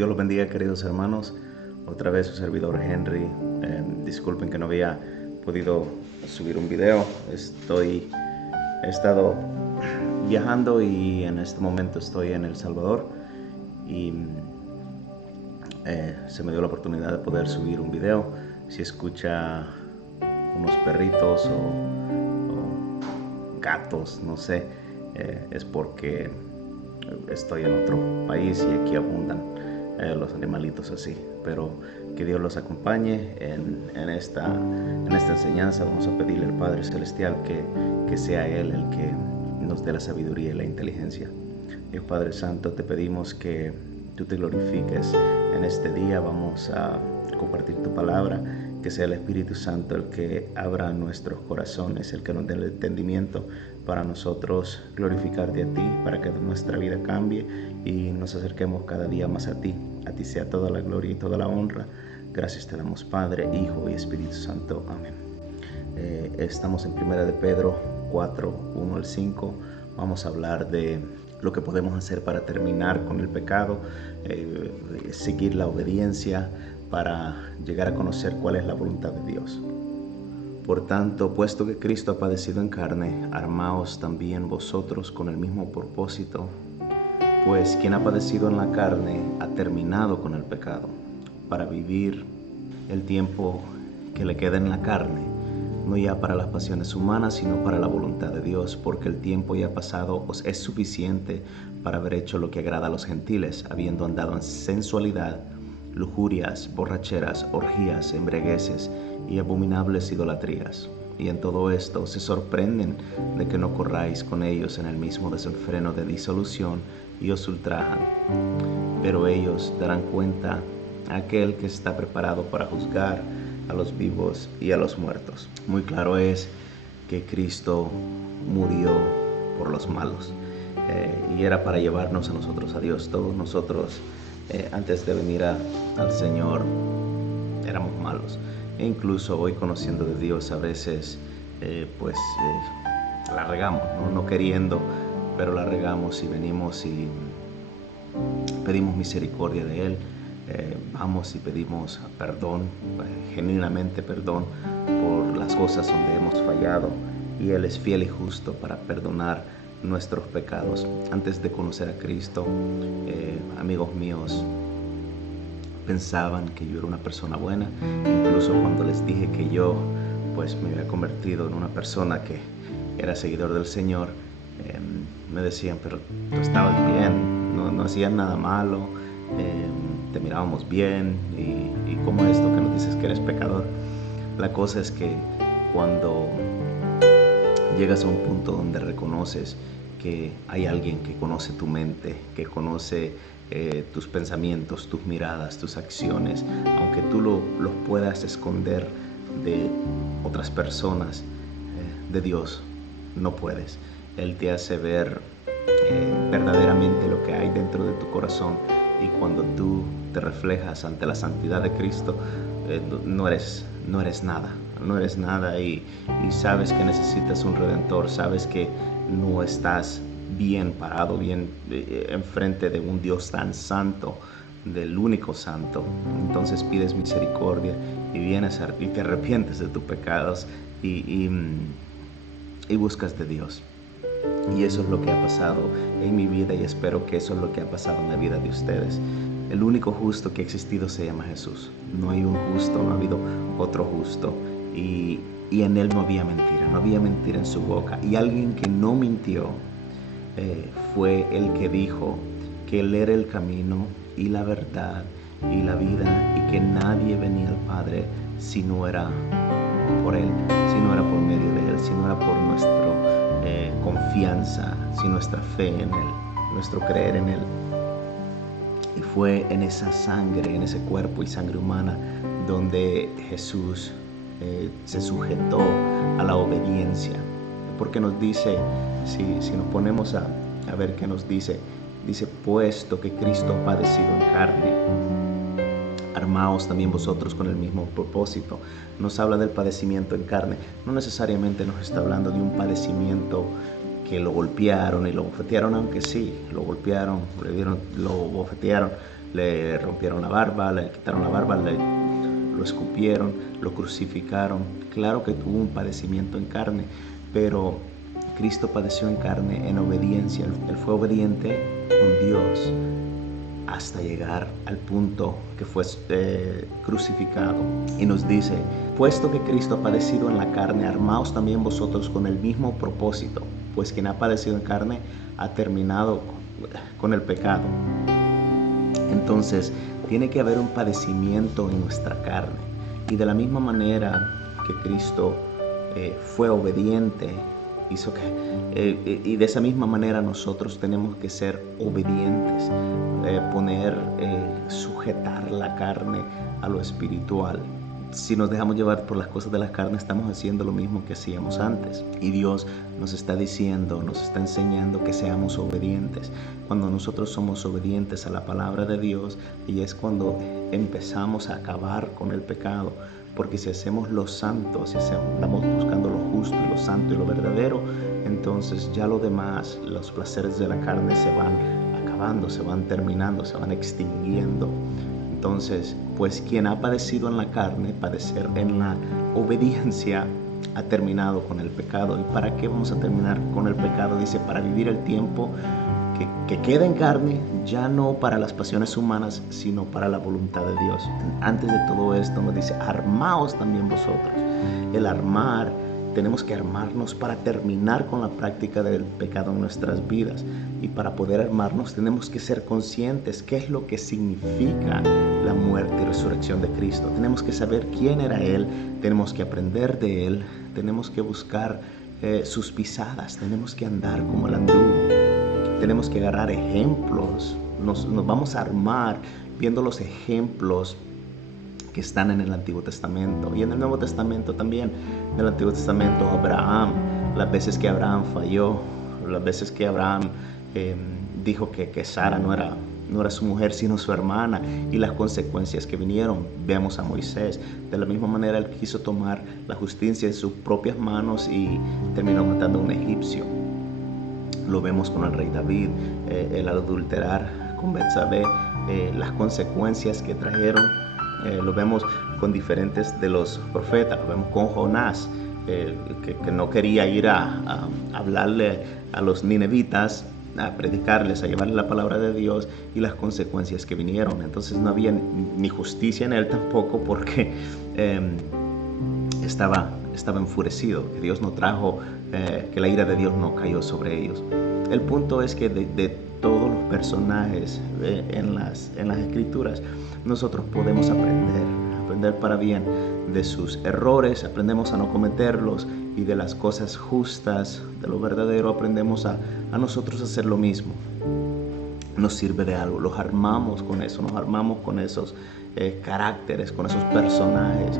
Dios los bendiga, queridos hermanos. Otra vez su servidor Henry. Disculpen que no había podido subir un video. He estado viajando y en este momento estoy en El Salvador y se me dio la oportunidad de poder subir un video. Si escucha unos perritos o gatos, no sé, es porque estoy en otro país y aquí abundan los animalitos así. Pero que Dios los acompañe en esta enseñanza. Vamos a pedirle al Padre Celestial que sea Él el que nos dé la sabiduría y la inteligencia. Dios Padre Santo, te pedimos que tú te glorifiques en este día. Vamos a compartir tu palabra, que sea el Espíritu Santo el que abra nuestros corazones, el que nos dé el entendimiento para nosotros glorificarte a ti, para que nuestra vida cambie y nos acerquemos cada día más a ti. A ti sea toda la gloria y toda la honra. Gracias te damos, Padre, Hijo y Espíritu Santo. Amén. Estamos en 1 de Pedro 4, 1 al 5. Vamos a hablar de lo que podemos hacer para terminar con el pecado, seguir la obediencia para llegar a conocer cuál es la voluntad de Dios. Por tanto, puesto que Cristo ha padecido en carne, armaos también vosotros con el mismo propósito, pues quien ha padecido en la carne ha terminado con el pecado, para vivir el tiempo que le queda en la carne, no ya para las pasiones humanas, sino para la voluntad de Dios, porque el tiempo ya pasado os es suficiente para haber hecho lo que agrada a los gentiles, habiendo andado en sensualidad, lujurias, borracheras, orgías, embriagueces y abominables idolatrías. Y en todo esto se sorprenden de que no corráis con ellos en el mismo desenfreno de disolución y os ultrajan. Pero ellos darán cuenta a aquel que está preparado para juzgar a los vivos y a los muertos. Muy claro es que Cristo murió por los malos y era para llevarnos a nosotros a Dios. Todos nosotros antes de venir al Señor éramos malos, e incluso hoy conociendo de Dios a veces la regamos, no queriendo, pero la regamos y venimos y pedimos misericordia de Él. Vamos y pedimos perdón, genuinamente perdón por las cosas donde hemos fallado, y Él es fiel y justo para perdonar nuestros pecados. Antes de conocer a Cristo, amigos míos pensaban que yo era una persona buena. Incluso cuando les dije que yo me había convertido en una persona que era seguidor del Señor, me decían, pero tú estabas bien, no hacías nada malo, te mirábamos bien, y ¿cómo es esto que nos dices que eres pecador? La cosa es que cuando llegas a un punto donde reconoces que hay alguien que conoce tu mente, que conoce tus pensamientos, tus miradas, tus acciones, aunque tú los puedas esconder de otras personas, de Dios no puedes. Él te hace ver verdaderamente lo que hay dentro de tu corazón, y cuando tú te reflejas ante la santidad de Cristo, no eres nada, y sabes que necesitas un redentor, sabes que no estás bien parado, bien enfrente de un Dios tan santo, del único santo. Entonces pides misericordia y vienes y te arrepientes de tus pecados y buscas de Dios. Y eso es lo que ha pasado en mi vida, y espero que eso es lo que ha pasado en la vida de ustedes. El único justo que ha existido se llama Jesús. No hay un justo, no ha habido otro justo. Y en Él no había mentira en su boca. Y alguien que no mintió fue el que dijo que Él era el camino y la verdad y la vida, y que nadie venía al Padre si no era por Él, si no era por medio de Él, si no era por nuestra confianza, si nuestra fe en Él, nuestro creer en Él. Y fue en esa sangre, en ese cuerpo y sangre humana, donde Jesús se sujetó a la obediencia. Porque nos dice, si nos ponemos a ver qué nos dice, puesto que Cristo ha padecido en carne, armaos también vosotros con el mismo propósito. Nos habla del padecimiento en carne. No necesariamente nos está hablando de un padecimiento que lo golpearon y lo bofetearon, aunque sí, lo golpearon, lo bofetearon, le rompieron la barba, le quitaron la barba, lo escupieron, lo crucificaron. Claro que tuvo un padecimiento en carne, pero Cristo padeció en carne en obediencia. Él fue obediente con Dios hasta llegar al punto que fue crucificado. Y nos dice, puesto que Cristo ha padecido en la carne, armaos también vosotros con el mismo propósito, pues quien ha padecido en carne ha terminado con el pecado. Entonces, tiene que haber un padecimiento en nuestra carne. Y de la misma manera que Cristo fue obediente, y de esa misma manera nosotros tenemos que ser obedientes, sujetar la carne a lo espiritual. Si nos dejamos llevar por las cosas de la carne, estamos haciendo lo mismo que hacíamos antes. Y Dios nos está diciendo, nos está enseñando que seamos obedientes. Cuando nosotros somos obedientes a la palabra de Dios, y es cuando empezamos a acabar con el pecado. Porque si hacemos lo santo, si estamos buscando lo justo y lo santo y lo verdadero, entonces ya lo demás, los placeres de la carne se van acabando, se van terminando, se van extinguiendo. Entonces, pues quien ha padecido en la carne, padecer en la obediencia, ha terminado con el pecado. ¿Y para qué vamos a terminar con el pecado? Dice, para vivir el tiempo que queda en carne, ya no para las pasiones humanas, sino para la voluntad de Dios. Antes de todo esto nos dice, armaos también vosotros. El armar, tenemos que armarnos para terminar con la práctica del pecado en nuestras vidas. Y para poder armarnos tenemos que ser conscientes qué es lo que significa la muerte y resurrección de Cristo. Tenemos que saber quién era Él, tenemos que aprender de Él, tenemos que buscar sus pisadas, tenemos que andar como Él anduvo. Tenemos que agarrar ejemplos, nos vamos a armar viendo los ejemplos que están en el Antiguo Testamento y en el Nuevo Testamento también. En el Antiguo Testamento, Abraham, las veces que Abraham falló, las veces que Abraham dijo que Sara no era su mujer sino su hermana, y las consecuencias que vinieron. Vemos a Moisés, de la misma manera él quiso tomar la justicia en sus propias manos y terminó matando a un egipcio. Lo vemos con el rey David, el adulterar con Betsabé, las consecuencias que trajeron. Lo vemos con diferentes de los profetas. Lo vemos con Jonás, que no quería ir a hablarle a los ninevitas, a predicarles, a llevarles la palabra de Dios, y las consecuencias que vinieron. Entonces no había ni justicia en él tampoco, porque estaba enfurecido, que Dios no trajo, que la ira de Dios no cayó sobre ellos. El punto es que de todos los personajes en las escrituras, nosotros podemos aprender para bien de sus errores, aprendemos a no cometerlos, y de las cosas justas, de lo verdadero, aprendemos a nosotros hacer lo mismo. Nos sirve de algo, los armamos con eso, nos armamos con esos caracteres, con esos personajes,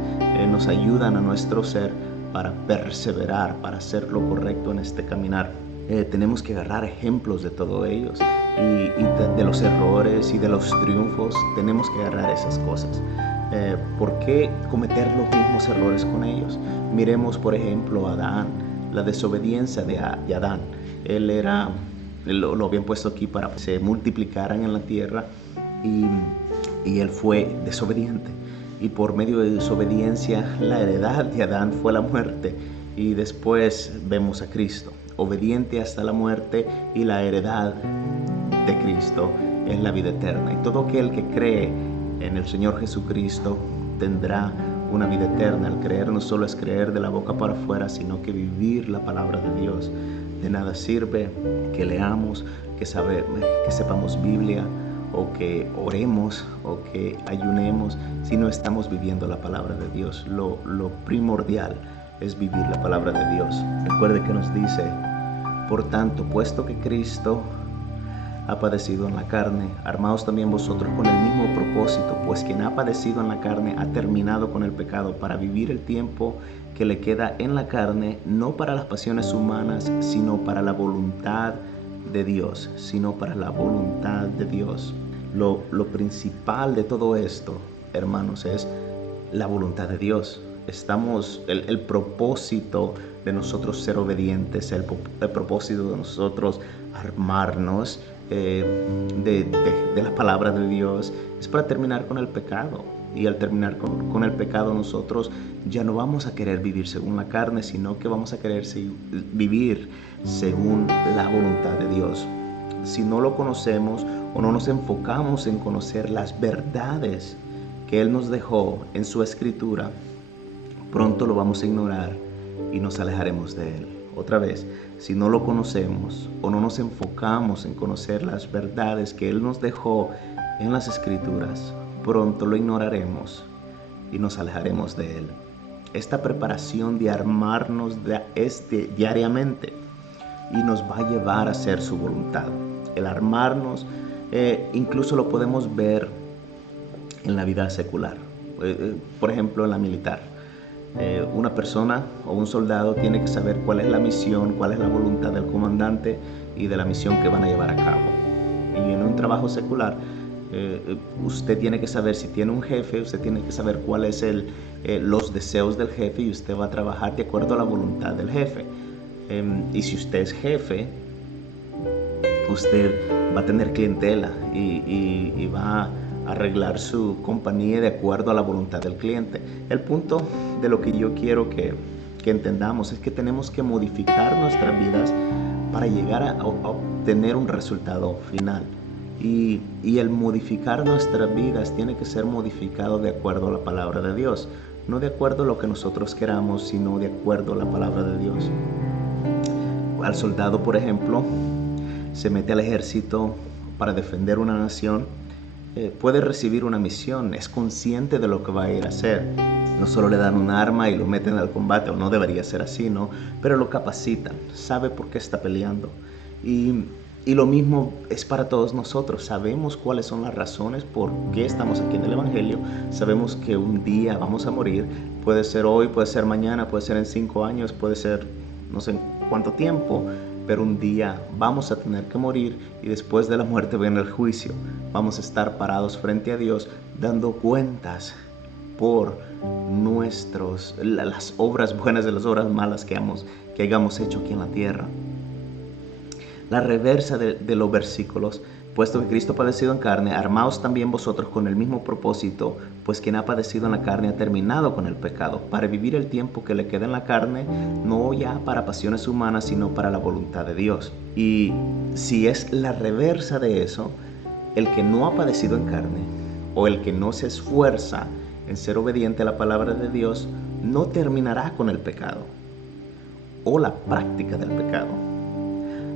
nos ayudan a nuestro ser para perseverar, para hacer lo correcto en este caminar. Tenemos que agarrar ejemplos de todos ellos, y de los errores y de los triunfos. Tenemos que agarrar esas cosas. ¿Por qué cometer los mismos errores con ellos? Miremos, por ejemplo, a Adán, la desobediencia de Adán. Él lo habían puesto aquí para que se multiplicaran en la tierra, y él fue desobediente. Y por medio de desobediencia, la heredad de Adán fue la muerte. Y después vemos a Cristo, obediente hasta la muerte, y la heredad de Cristo es la vida eterna. Y todo aquel que cree en el Señor Jesucristo tendrá una vida eterna. El creer no solo es creer de la boca para afuera, sino que vivir la palabra de Dios. De nada sirve que leamos, que sepamos Biblia, o que oremos, o que ayunemos, si no estamos viviendo la palabra de Dios. Lo primordial es vivir la palabra de Dios. Recuerde que nos dice, por tanto, puesto que Cristo ha padecido en la carne, armaos también vosotros con el mismo propósito, pues quien ha padecido en la carne ha terminado con el pecado, para vivir el tiempo que le queda en la carne, no para las pasiones humanas, sino para la voluntad de Dios, Lo principal de todo esto, hermanos, es la voluntad de Dios. El propósito de nosotros ser obedientes, el propósito de nosotros armarnos, de la palabra de Dios es para terminar con el pecado. Y al terminar con el pecado, nosotros ya no vamos a querer vivir según la carne, sino que vamos a querer vivir según la voluntad de Dios. Si no lo conocemos o no nos enfocamos en conocer las verdades que Él nos dejó en su escritura, pronto lo vamos a ignorar y nos alejaremos de Él. Otra vez, si no lo conocemos o no nos enfocamos en conocer las verdades que Él nos dejó en las escrituras, pronto lo ignoraremos y nos alejaremos de Él. Esta preparación de armarnos diariamente y nos va a llevar a hacer su voluntad. El armarnos incluso lo podemos ver en la vida secular, por ejemplo en la militar. Una persona o un soldado tiene que saber cuál es la misión, cuál es la voluntad del comandante y de la misión que van a llevar a cabo. Y en un trabajo secular, usted tiene que saber, si tiene un jefe, usted tiene que saber cuáles son los deseos del jefe, y usted va a trabajar de acuerdo a la voluntad del jefe. Y si usted es jefe, usted va a tener clientela y va a arreglar su compañía de acuerdo a la voluntad del cliente. El punto de lo que yo quiero que entendamos es que tenemos que modificar nuestras vidas para llegar a obtener un resultado final. Y el modificar nuestras vidas tiene que ser modificado de acuerdo a la palabra de Dios. No de acuerdo a lo que nosotros queramos, sino de acuerdo a la palabra de Dios. Al soldado, por ejemplo, se mete al ejército para defender una nación. Puede recibir una misión, es consciente de lo que va a ir a hacer. No solo le dan un arma y lo meten al combate, o no debería ser así, ¿no? Pero lo capacitan, sabe por qué está peleando. Y lo mismo es para todos nosotros. Sabemos cuáles son las razones por qué estamos aquí en el Evangelio. Sabemos que un día vamos a morir. Puede ser hoy, puede ser mañana, puede ser en 5 años, puede ser no sé en cuánto tiempo. Pero un día vamos a tener que morir, y después de la muerte viene el juicio. Vamos a estar parados frente a Dios dando cuentas por las obras buenas de las obras malas que hayamos hecho aquí en la tierra. La reversa de los versículos: puesto que Cristo ha padecido en carne, armaos también vosotros con el mismo propósito, pues quien ha padecido en la carne ha terminado con el pecado, para vivir el tiempo que le queda en la carne, no ya para pasiones humanas, sino para la voluntad de Dios. Y si es la reversa de eso, el que no ha padecido en carne, o el que no se esfuerza en ser obediente a la palabra de Dios, no terminará con el pecado o la práctica del pecado.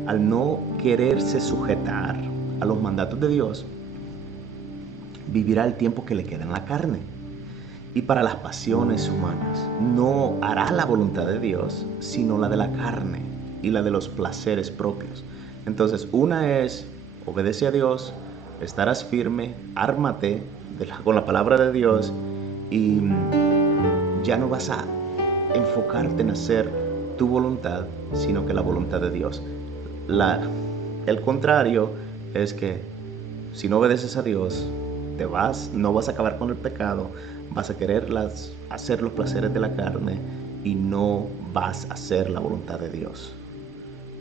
Al no quererse sujetar a los mandatos de Dios, vivirá el tiempo que le queda en la carne, y para las pasiones humanas no hará la voluntad de Dios, sino la de la carne y la de los placeres propios. Entonces, una es: obedece a Dios, estarás firme, ármate con la palabra de Dios, y ya no vas a enfocarte en hacer tu voluntad, sino que la voluntad de Dios. El contrario es que si no obedeces a Dios, no vas a acabar con el pecado, vas a querer hacer los placeres de la carne y no vas a hacer la voluntad de Dios.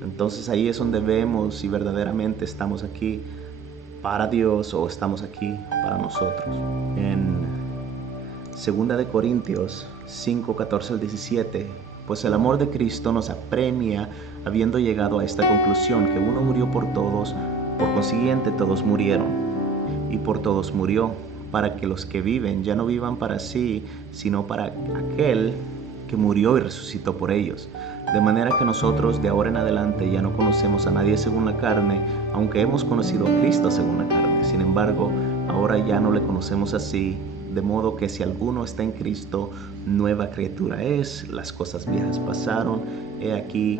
Entonces ahí es donde vemos si verdaderamente estamos aquí para Dios o estamos aquí para nosotros. En 2 de Corintios 5, 14 al 17, pues el amor de Cristo nos apremia, habiendo llegado a esta conclusión, que uno murió por todos, por consiguiente todos murieron, y por todos murió, para que los que viven ya no vivan para sí, sino para aquel que murió y resucitó por ellos. De manera que nosotros de ahora en adelante ya no conocemos a nadie según la carne, aunque hemos conocido a Cristo según la carne. Sin embargo, ahora ya no le conocemos así, de modo que si alguno está en Cristo, nueva criatura es, las cosas viejas pasaron, he aquí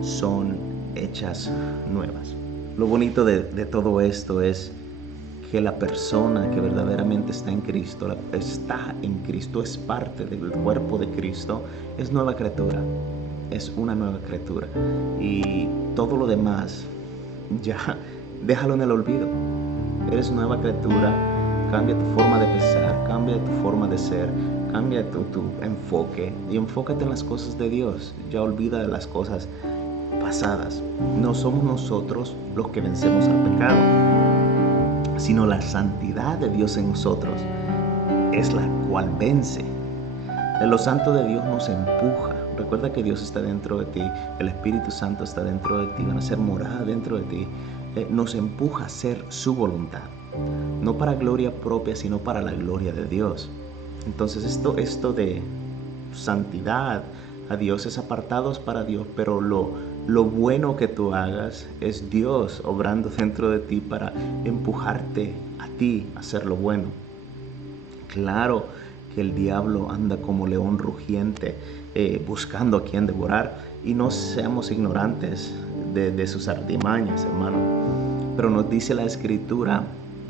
son hechas nuevas. Lo bonito de todo esto es que la persona que verdaderamente está en Cristo, es parte del cuerpo de Cristo, es nueva criatura, es una nueva criatura. Y todo lo demás, ya déjalo en el olvido. Eres nueva criatura, cambia tu forma de pensar, cambia tu forma de ser, cambia tu enfoque y enfócate en las cosas de Dios. Ya olvida de las cosas basadas. No somos nosotros los que vencemos al pecado, sino la santidad de Dios en nosotros es la cual vence. Lo santo de Dios nos empuja. Recuerda que Dios está dentro de ti, el Espíritu Santo está dentro de ti, van a ser morada dentro de ti. Nos empuja a hacer su voluntad, no para gloria propia, sino para la gloria de Dios. Entonces esto de santidad a Dios es apartados para Dios, pero lo bueno que tú hagas es Dios obrando dentro de ti para empujarte a ti a hacer lo bueno. Claro que el diablo anda como león rugiente buscando a quien devorar, y no seamos ignorantes de sus artimañas, hermano. Pero nos dice la Escritura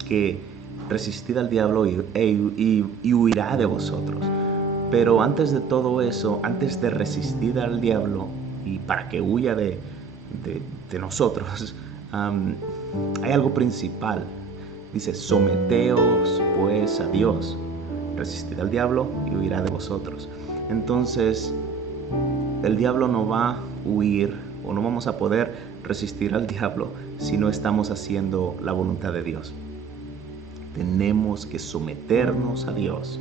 que resistid al diablo y huirá de vosotros. Pero antes de todo eso, antes de resistir al diablo y para que huya de nosotros, hay algo principal. Dice, someteos pues a Dios, resistid al diablo y huirá de vosotros. Entonces, el diablo no va a huir, o no vamos a poder resistir al diablo si no estamos haciendo la voluntad de Dios. Tenemos que someternos a Dios,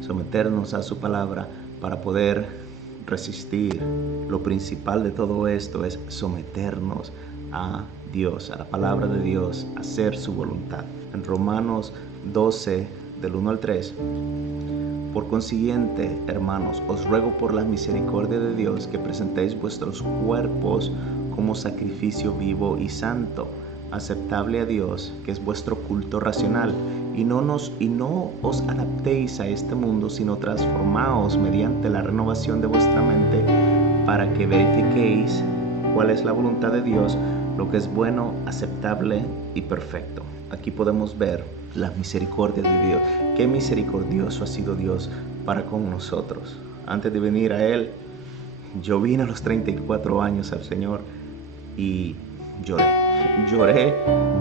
someternos a su palabra para poder resistir. Lo principal de todo esto es someternos a Dios, a la palabra de Dios, hacer su voluntad. En Romanos 12, del 1 al 3, por consiguiente, hermanos, os ruego por la misericordia de Dios que presentéis vuestros cuerpos como sacrificio vivo y santo, aceptable a Dios, que es vuestro culto racional, y no os adaptéis a este mundo, sino transformaos mediante la renovación de vuestra mente, para que verifiquéis cuál es la voluntad de Dios, lo que es bueno, aceptable y perfecto. Aquí podemos ver la misericordia de Dios. Qué misericordioso ha sido Dios para con nosotros. Antes de venir a Él, yo vine a los 34 años al Señor y lloré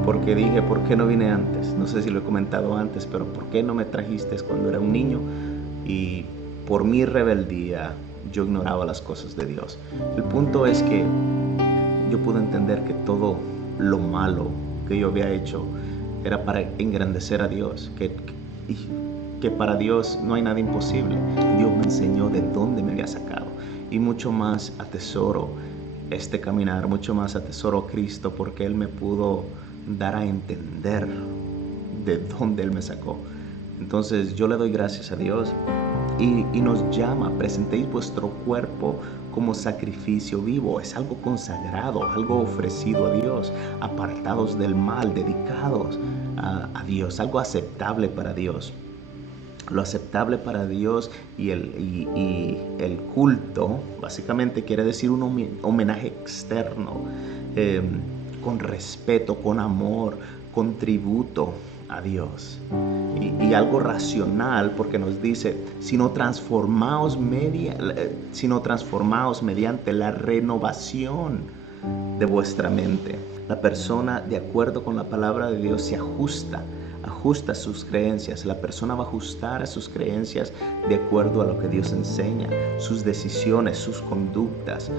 porque dije, ¿por qué no vine antes? No sé si lo he comentado antes, pero ¿por qué no me trajiste cuando era un niño? Y por mi rebeldía yo ignoraba las cosas de Dios. El punto es que yo pude entender que todo lo malo que yo había hecho era para engrandecer a Dios, que para Dios no hay nada imposible. Dios me enseñó de dónde me había sacado, y mucho más atesoro este caminar, mucho más atesoro a Cristo, porque Él me pudo dar a entender de dónde Él me sacó. Entonces yo le doy gracias a Dios y nos llama, presentéis vuestro cuerpo como sacrificio vivo. Es algo consagrado, algo ofrecido a Dios, apartados del mal, dedicados a Dios, algo aceptable para Dios. Lo aceptable para Dios y el culto básicamente quiere decir un homenaje externo, con respeto, con amor, con tributo a Dios, y algo racional, porque nos dice, sino transformaos mediante la renovación de vuestra mente. La persona, de acuerdo con la palabra de Dios, se ajusta a sus creencias. La persona va a ajustar a sus creencias de acuerdo a lo que Dios enseña, sus decisiones, sus conductas.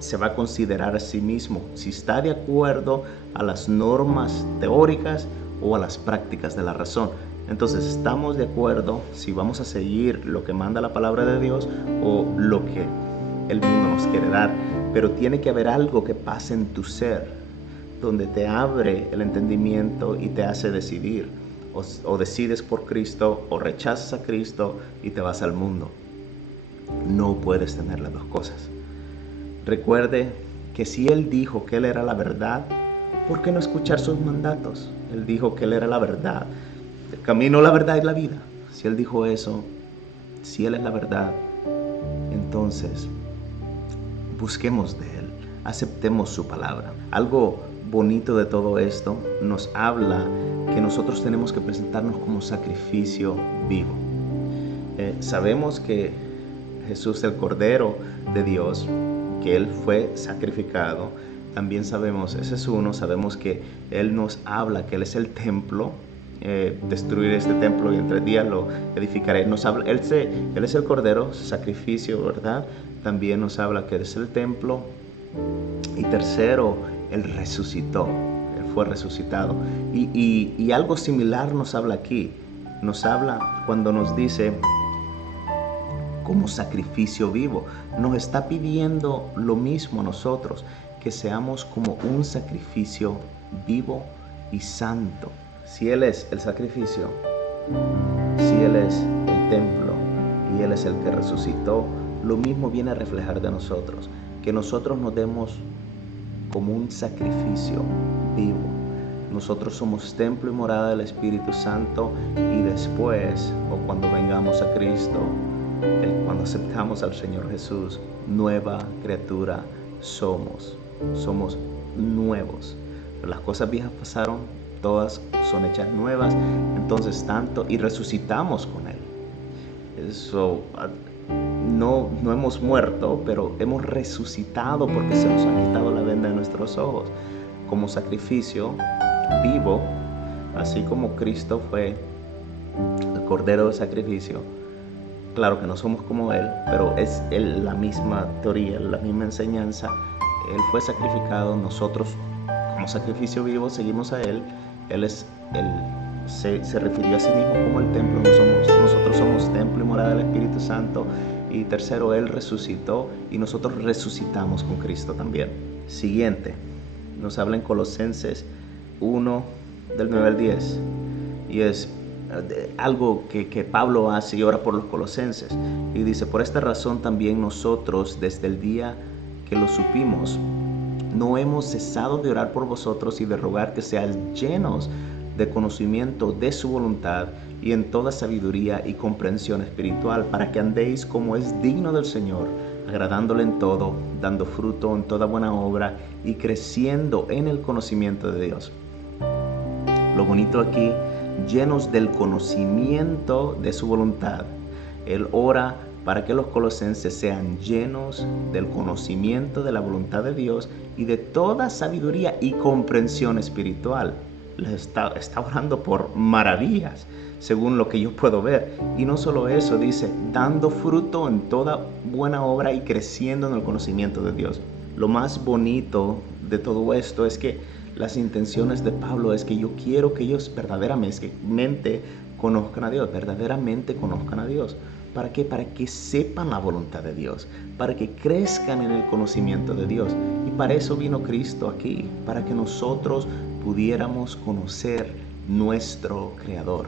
Se va a considerar a sí mismo si está de acuerdo a las normas teóricas o a las prácticas de la razón. Entonces, estamos de acuerdo si vamos a seguir lo que manda la palabra de Dios o lo que el mundo nos quiere dar. Pero tiene que haber algo que pase en tu ser, donde te abre el entendimiento y te hace decidir. O decides por Cristo o rechazas a Cristo y te vas al mundo. No puedes tener las dos cosas. Recuerde que si Él dijo que Él era la verdad, ¿por qué no escuchar sus mandatos? Él dijo que Él era la verdad, el camino, la verdad y la vida. Si Él dijo eso, si Él es la verdad, entonces busquemos de Él, aceptemos su palabra. Algo bonito de todo esto nos habla que nosotros tenemos que presentarnos como sacrificio vivo. Sabemos que Jesús, el Cordero de Dios, que Él fue sacrificado. También sabemos, ese es uno, sabemos que Él nos habla que Él es el templo, destruir este templo y en 3 días lo edificaré. Nos habla, Él es el Cordero, sacrificio, ¿verdad? También nos habla que Él es el templo Y tercero, Él resucitó, Él fue resucitado. Y algo similar nos habla aquí. Nos habla cuando nos dice como sacrificio vivo. Nos está pidiendo lo mismo a nosotros, que seamos como un sacrificio vivo y santo. Si Él es el sacrificio, si Él es el templo y Él es el que resucitó, lo mismo viene a reflejar de nosotros, que nosotros nos demos como un sacrificio vivo. Nosotros somos templo y morada del Espíritu Santo, y después, o cuando vengamos a Cristo, cuando aceptamos al Señor Jesús, nueva criatura somos nuevos. Las cosas viejas pasaron, todas son hechas nuevas. Entonces y resucitamos con Él. Eso, no hemos muerto, pero hemos resucitado porque se nos ha quitado la venda de nuestros ojos. Como sacrificio vivo, así como Cristo fue el Cordero de sacrificio. Claro que no somos como Él, pero es la misma teoría, la misma enseñanza. Él fue sacrificado, nosotros como sacrificio vivo seguimos a Él. Él se refirió a sí mismo como el templo. Nosotros somos templo y morada del Espíritu Santo. Y tercero, Él resucitó y nosotros resucitamos con Cristo también. Siguiente, nos habla en Colosenses 1, del 9 al 10. Y es algo que Pablo hace y ora por los colosenses. Y dice: por esta razón también nosotros, desde el día que lo supimos, no hemos cesado de orar por vosotros y de rogar que seáis llenos de conocimiento de su voluntad y en toda sabiduría y comprensión espiritual, para que andéis como es digno del Señor, agradándole en todo, dando fruto en toda buena obra y creciendo en el conocimiento de Dios. Lo bonito aquí, llenos del conocimiento de su voluntad. Él ora para que los colosenses sean llenos del conocimiento de la voluntad de Dios y de toda sabiduría y comprensión espiritual. Está orando por maravillas, según lo que yo puedo ver. Y no solo eso, dice, dando fruto en toda buena obra y creciendo en el conocimiento de Dios. Lo más bonito de todo esto es que las intenciones de Pablo es que yo quiero que ellos verdaderamente conozcan a Dios, verdaderamente conozcan a Dios. ¿Para qué? Para que sepan la voluntad de Dios, para que crezcan en el conocimiento de Dios. Y para eso vino Cristo aquí, para que nosotros pudiéramos conocer nuestro Creador.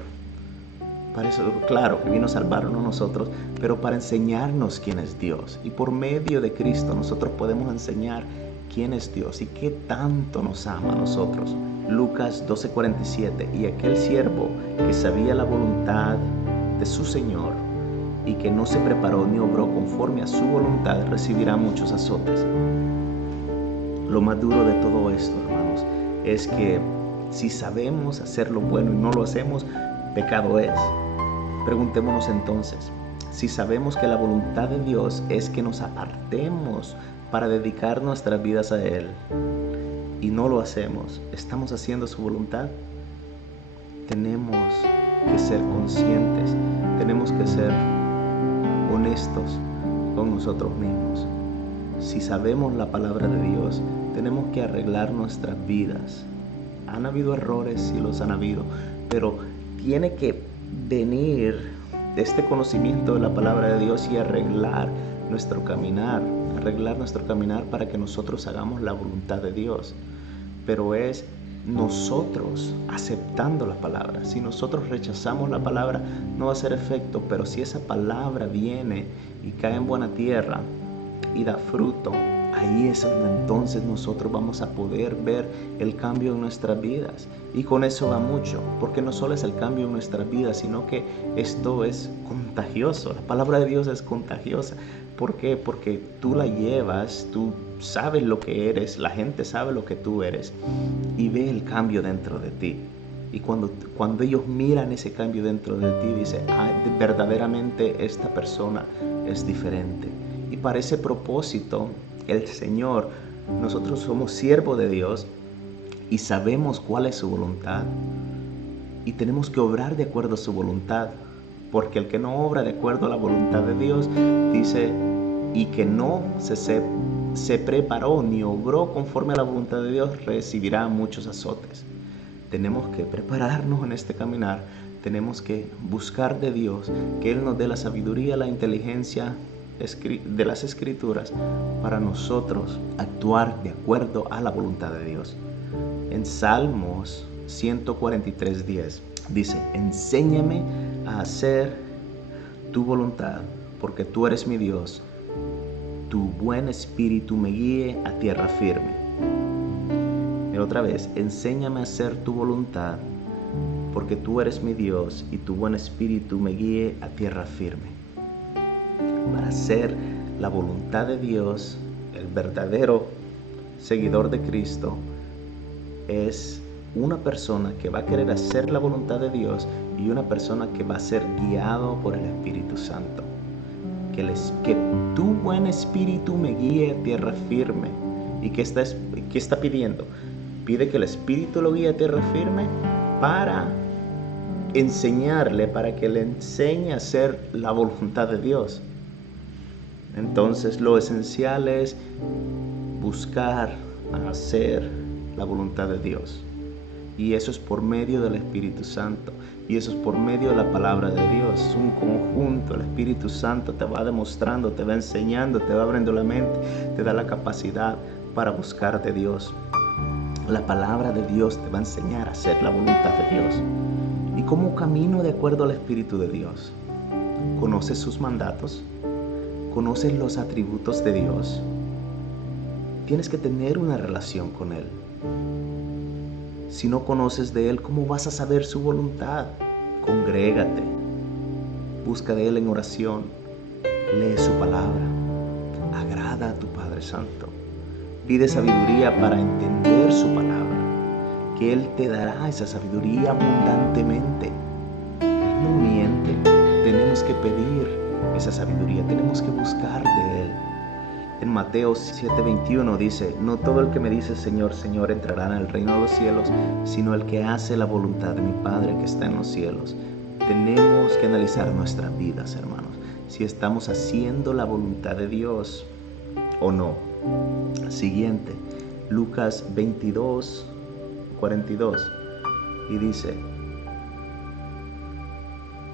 Para eso, claro, que vino a salvarnos a nosotros, pero para enseñarnos quién es Dios. Y por medio de Cristo nosotros podemos enseñar quién es Dios y qué tanto nos ama a nosotros. Lucas 12:47: y aquel siervo que sabía la voluntad de su Señor y que no se preparó ni obró conforme a su voluntad, recibirá muchos azotes. Lo más duro de todo esto, hermanos, es que si sabemos hacer lo bueno y no lo hacemos, pecado es. Preguntémonos entonces, si sabemos que la voluntad de Dios es que nos apartemos para dedicar nuestras vidas a Él y no lo hacemos, ¿estamos haciendo su voluntad? Tenemos que ser conscientes, tenemos que ser honestos con nosotros mismos. Si sabemos la palabra de Dios, tenemos que arreglar nuestras vidas. Han habido errores, sí los han habido, pero tiene que venir este conocimiento de la palabra de Dios y arreglar nuestro caminar para que nosotros hagamos la voluntad de Dios. Pero es nosotros aceptando la palabra. Si nosotros rechazamos la palabra, no va a hacer efecto, pero si esa palabra viene y cae en buena tierra y da fruto, ahí es donde entonces nosotros vamos a poder ver el cambio en nuestras vidas. Y con eso va mucho, porque no solo es el cambio en nuestras vidas, sino que esto es contagioso. La palabra de Dios es contagiosa. ¿Por qué? Porque tú la llevas, tú sabes lo que eres, la gente sabe lo que tú eres y ve el cambio dentro de ti. Y cuando ellos miran ese cambio dentro de ti, dicen, verdaderamente esta persona es diferente. Y para ese propósito, el Señor, nosotros somos siervos de Dios y sabemos cuál es su voluntad. Y tenemos que obrar de acuerdo a su voluntad. Porque el que no obra de acuerdo a la voluntad de Dios, dice, y que no se se preparó ni obró conforme a la voluntad de Dios, recibirá muchos azotes. Tenemos que prepararnos en este caminar, tenemos que buscar de Dios, que Él nos dé la sabiduría, la inteligencia de las Escrituras para nosotros actuar de acuerdo a la voluntad de Dios. En Salmos 143:10 dice: enséñame a hacer tu voluntad, porque tú eres mi Dios. Tu buen espíritu me guíe a tierra firme. Y otra vez, enséñame a hacer tu voluntad, porque tú eres mi Dios y tu buen espíritu me guíe a tierra firme. Para hacer la voluntad de Dios, el verdadero seguidor de Cristo es una persona que va a querer hacer la voluntad de Dios y una persona que va a ser guiado por el Espíritu Santo. Que tu buen espíritu me guíe a tierra firme. ¿Y qué está pidiendo? Pide que el Espíritu lo guíe a tierra firme para enseñarle, para que le enseñe a hacer la voluntad de Dios. Entonces lo esencial es buscar hacer la voluntad de Dios. Y eso es por medio del Espíritu Santo. Y eso es por medio de la palabra de Dios. Es un conjunto. El Espíritu Santo te va demostrando, te va enseñando, te va abriendo la mente, te da la capacidad para buscar de Dios. La palabra de Dios te va a enseñar a hacer la voluntad de Dios. ¿Y cómo camino de acuerdo al Espíritu de Dios? ¿Conoces sus mandatos? ¿Conoces los atributos de Dios? Tienes que tener una relación con Él. Si no conoces de Él, ¿cómo vas a saber su voluntad? Congrégate, busca de Él en oración, lee su palabra, agrada a tu Padre Santo, pide sabiduría para entender su palabra, que Él te dará esa sabiduría abundantemente. Él no miente, tenemos que pedir esa sabiduría, tenemos que buscar de Él. En Mateo 7:21 dice: no todo el que me dice Señor, Señor entrará en el reino de los cielos, sino el que hace la voluntad de mi Padre que está en los cielos. Tenemos que analizar nuestras vidas, hermanos, si estamos haciendo la voluntad de Dios o no. Siguiente, Lucas 22:42, y dice: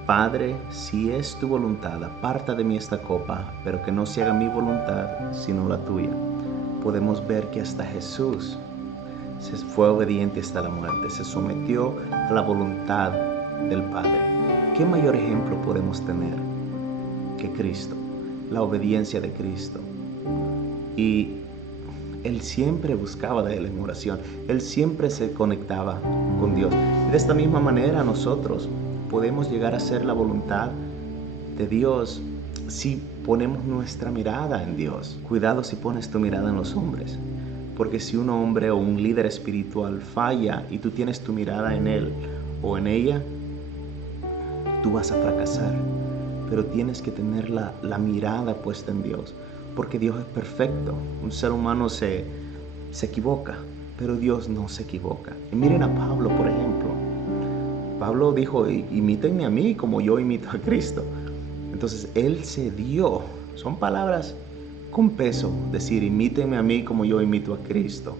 Padre, si es tu voluntad, aparta de mí esta copa, pero que no se haga mi voluntad, sino la tuya. Podemos ver que hasta Jesús se fue obediente hasta la muerte, se sometió a la voluntad del Padre. ¿Qué mayor ejemplo podemos tener que Cristo? La obediencia de Cristo. Y Él siempre buscaba de Él en oración, Él siempre se conectaba con Dios. Y de esta misma manera nosotros podemos llegar a hacer la voluntad de Dios si ponemos nuestra mirada en Dios. Cuidado si pones tu mirada en los hombres, porque si un hombre o un líder espiritual falla y tú tienes tu mirada en él o en ella, tú vas a fracasar. Pero tienes que tener la mirada puesta en Dios, porque Dios es perfecto. Un ser humano se equivoca, pero Dios no se equivoca. Y miren a Pablo, por ejemplo. Pablo dijo: imítenme a mí como yo imito a Cristo. Entonces Él se dio. Son palabras con peso. Decir: imítenme a mí como yo imito a Cristo.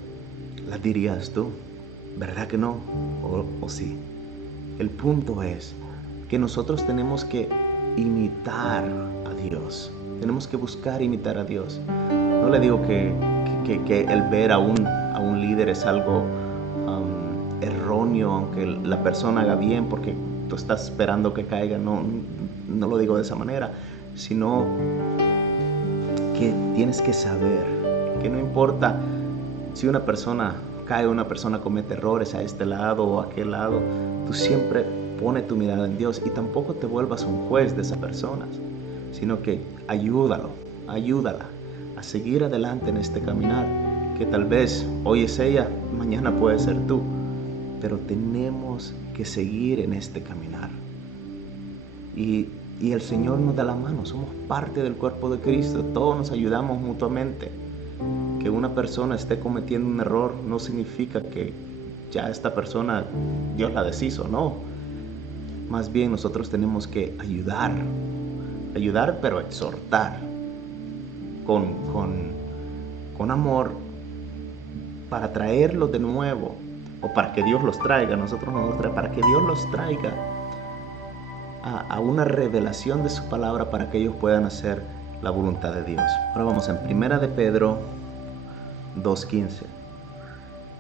¿Las dirías tú? ¿Verdad que no? ¿O sí? El punto es que nosotros tenemos que imitar a Dios. Tenemos que buscar imitar a Dios. No le digo que el ver a un líder es algo erróneo, aunque la persona haga bien porque tú estás esperando que caiga. No lo digo de esa manera, sino que tienes que saber que no importa si una persona cae, una persona comete errores a este lado o a aquel lado, tú siempre pone tu mirada en Dios y tampoco te vuelvas un juez de esas personas, sino que ayúdala a seguir adelante en este caminar, que tal vez hoy es ella, mañana puede ser tú, pero tenemos que seguir en este caminar. Y el Señor nos da la mano, somos parte del cuerpo de Cristo, todos nos ayudamos mutuamente. Que una persona esté cometiendo un error no significa que ya esta persona Dios la deshizo, no. Más bien nosotros tenemos que ayudar, pero exhortar con con amor, para traerlos de nuevo, o para que Dios los traiga, nosotros no nos trae, para que Dios los traiga a una revelación de su palabra para que ellos puedan hacer la voluntad de Dios. Ahora vamos en 1 de Pedro 2:15.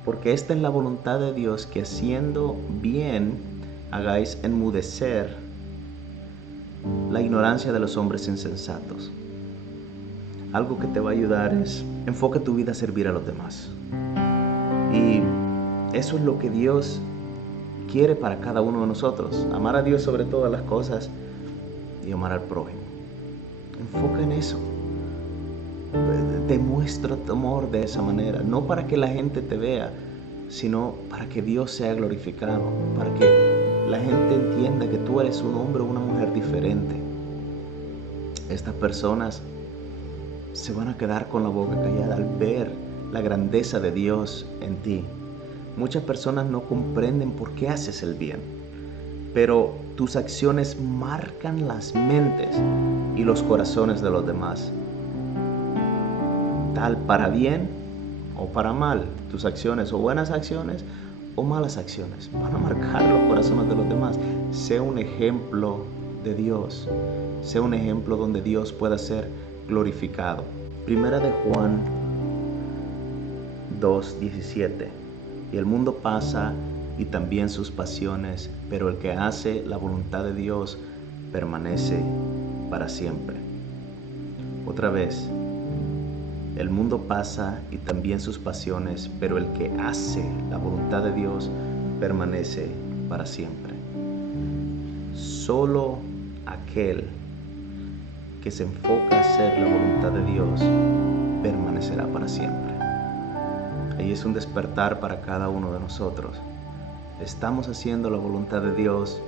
Porque esta es la voluntad de Dios, que haciendo bien hagáis enmudecer la ignorancia de los hombres insensatos. Algo que te va a ayudar es enfoca tu vida a servir a los demás. Y eso es lo que Dios quiere para cada uno de nosotros. Amar a Dios sobre todas las cosas y amar al prójimo. Enfoca en eso. Demuestra tu amor de esa manera. No para que la gente te vea, sino para que Dios sea glorificado. Para que la gente entienda que tú eres un hombre o una mujer diferente. Estas personas se van a quedar con la boca callada al ver la grandeza de Dios en ti. Muchas personas no comprenden por qué haces el bien, pero tus acciones marcan las mentes y los corazones de los demás. Tal para bien o para mal, tus acciones o buenas acciones o malas acciones van a marcar los corazones de los demás. Sé un ejemplo de Dios, sé un ejemplo donde Dios pueda ser glorificado. Primera de Juan 2:17. Y el mundo pasa y también sus pasiones, pero el que hace la voluntad de Dios permanece para siempre. Otra vez, el mundo pasa y también sus pasiones, pero el que hace la voluntad de Dios permanece para siempre. Solo aquel que se enfoca a hacer la voluntad de Dios permanecerá para siempre. Ahí es un despertar para cada uno de nosotros. ¿Estamos haciendo la voluntad de Dios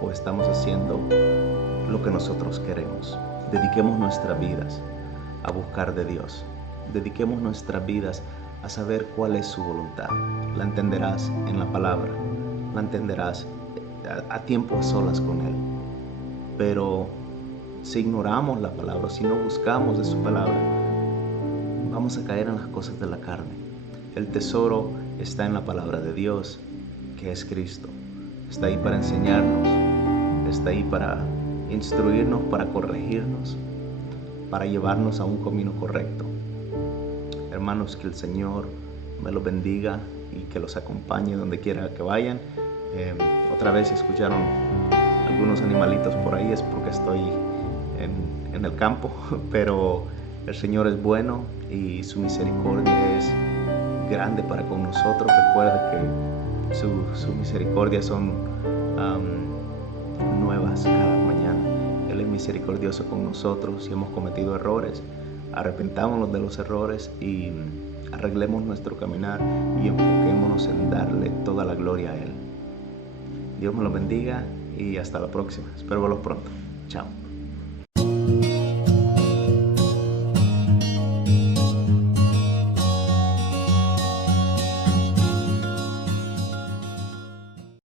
o estamos haciendo lo que nosotros queremos? Dediquemos nuestras vidas a buscar de Dios. Dediquemos nuestras vidas a saber cuál es su voluntad. La entenderás en la palabra, la entenderás a tiempo a solas con Él. Pero si ignoramos la palabra, si no buscamos de su palabra, vamos a caer en las cosas de la carne. El tesoro está en la palabra de Dios, que es Cristo. Está ahí para enseñarnos, está ahí para instruirnos, para corregirnos, para llevarnos a un camino correcto. Hermanos, que el Señor me los bendiga y que los acompañe donde quiera que vayan. Otra vez, si escucharon algunos animalitos por ahí, es porque estoy en el campo, pero el Señor es bueno y su misericordia es grande para con nosotros. Recuerda que su misericordia son nuevas cada mañana. Él es misericordioso con nosotros. Si hemos cometido errores, arrepentámonos de los errores y arreglemos nuestro caminar y enfoquémonos en darle toda la gloria a Él. Dios me lo bendiga y hasta la próxima. Espero verlos pronto. Chao.